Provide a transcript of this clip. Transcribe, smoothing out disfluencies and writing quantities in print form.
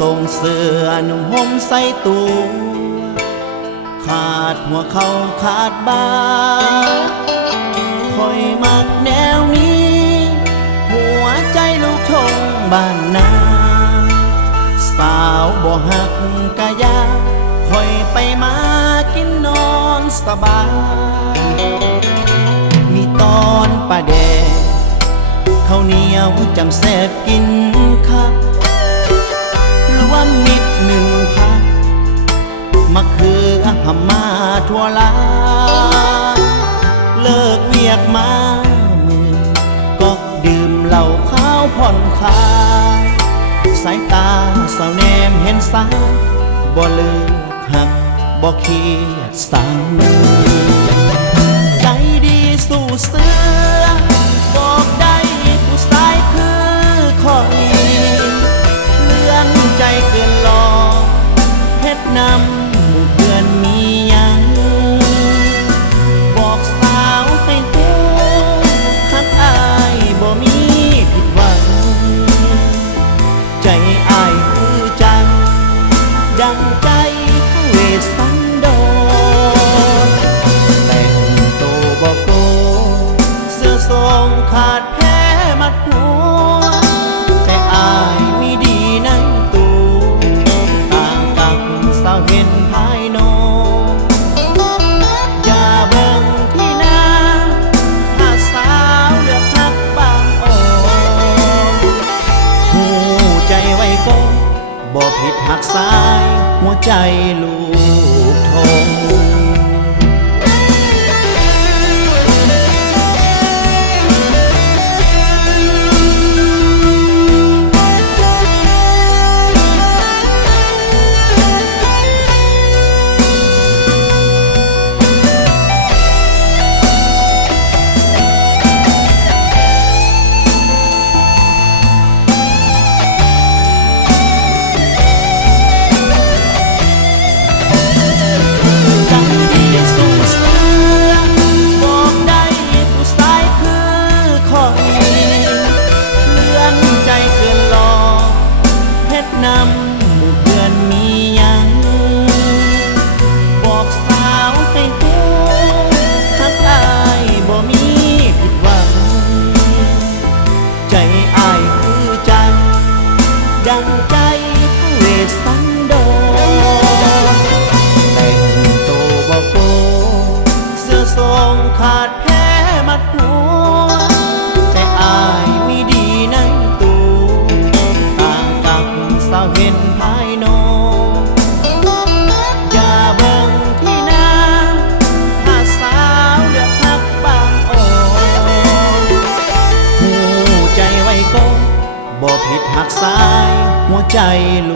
ส่งเสื้อนุ่งห่มใส่ตัวขาดหัวเขาขาดบาคอยมักแนวนี้หัวใจลูกทงบ้านนาสาวบ่หักกะยาคอยไปมากินนอนสบายมีตอนปลาแดงข้าวเหนียวจำแซ่บกินคักว่ามิดหนึ่งพักมะเขือหำมาทั่วลาเลิกเวียกมามือก็ดื่มเหล้าข้าวผ่อนคลายสายตาสาวแนมเห็นสายบ่เลิกหักบ่เครียดสั่งใจดีสู่เสือบอกได้ผู้ชายคือคอยใจเกินรอเฮ็ดนำเพื่อนมียังบอกสาวให้หูฮักอายบ่มีผิดหวังใจอายคือจังดังใจเวสสันดรแต่งโตบ่โกเสื้อทรงขาดแพ้มัดหัวแต่อายมีดีในเห็นภายนอกอย่าเบิ่งที่หน้าถ้าสาวเลือกหักบางอ่อนหูใจไว้ก่อนบ่ผิดหักสายหัวใจลูกทงดังใจเวสสันดรแต่งโตบ่โกเสื้อทรงขาดแพ้มัดหัวแต่อายมีดีในตัวต่างกับสาวเห็นภายนอกอย่าเบิ่งที่หน้าถ้าสาวเลือกหักบางอ่อนหูใจไว้ก่อนบ่ผิดหักสายหัวใจลู